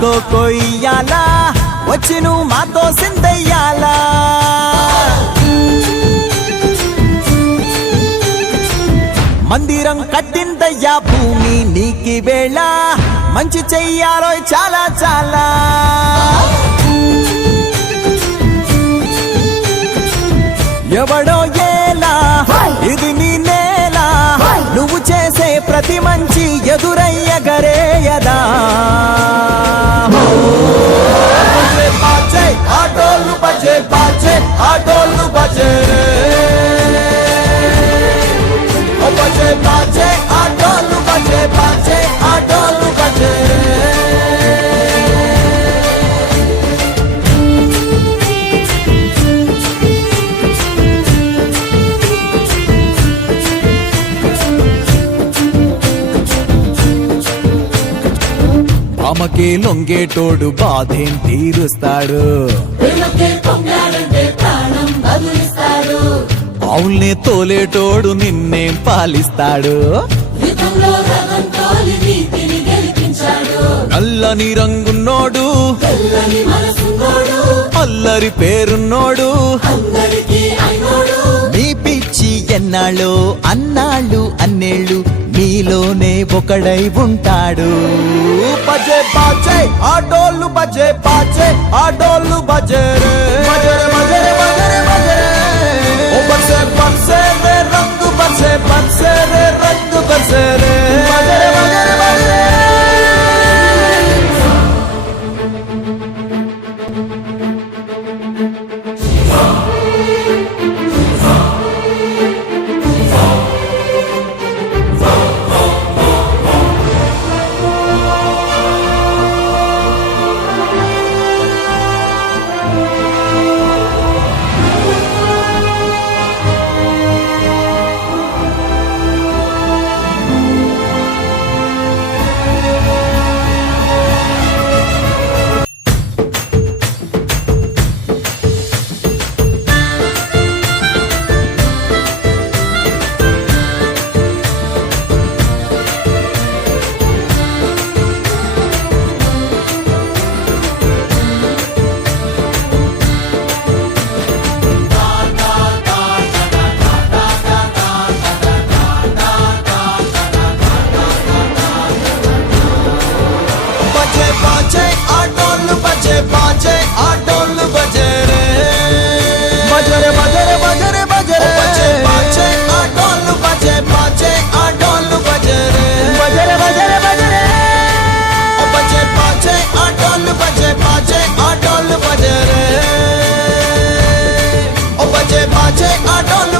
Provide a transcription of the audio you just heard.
cocoa ఇయ్యాలా వచ్చి నువ్వు మాతో సిందయ్యాలా మందిరం కట్టిందయ్యా భూమి నీకి వేళ మంచి చెయ్యాలో చాలా చాలా ఎవడో ఏలా ఇది నీ నేల నువ్వు చేసే ప్రతి మంచి ఎదురయ్యగరేయదా ఆటోలు బజే బాజే ఆటోలు బజే బజే బాజే ఆటోలు బజే బాజే ఆటోలు బజే ఆమెకే లొంగేటోడు బాధేం తీరుస్తాడు ఆవుల్నే తోలేటోడు నిన్నేం పాలిస్తాడు నల్లని రంగున్నోడు అల్లరి పేరున్నోడు మీ పిచ్చి ఎన్నాళ్ళు అన్నాళ్ళు అన్నేళ్ళు మీలోనే ఒకడై ఉంటాడు బజే బాజే ఆటోలు బజే బాజే ఆటోలు బజే రే బజరే బజరే బజరే బజరే ఓ బజే బజే రే రంగు బజే బజే రే రంగు బజే రే బజరే బజరే బజరే बाजे आटोलू बजे रे बजरे बजरे बजरे बजरे बजे बाजे आटोलू बजे बाजे आटोलू बजे रे बजरे बजरे बजरे ओ बजे बाजे आटोलू बजे बाजे आटोलू बजे रे ओ बजे बाजे आटोलू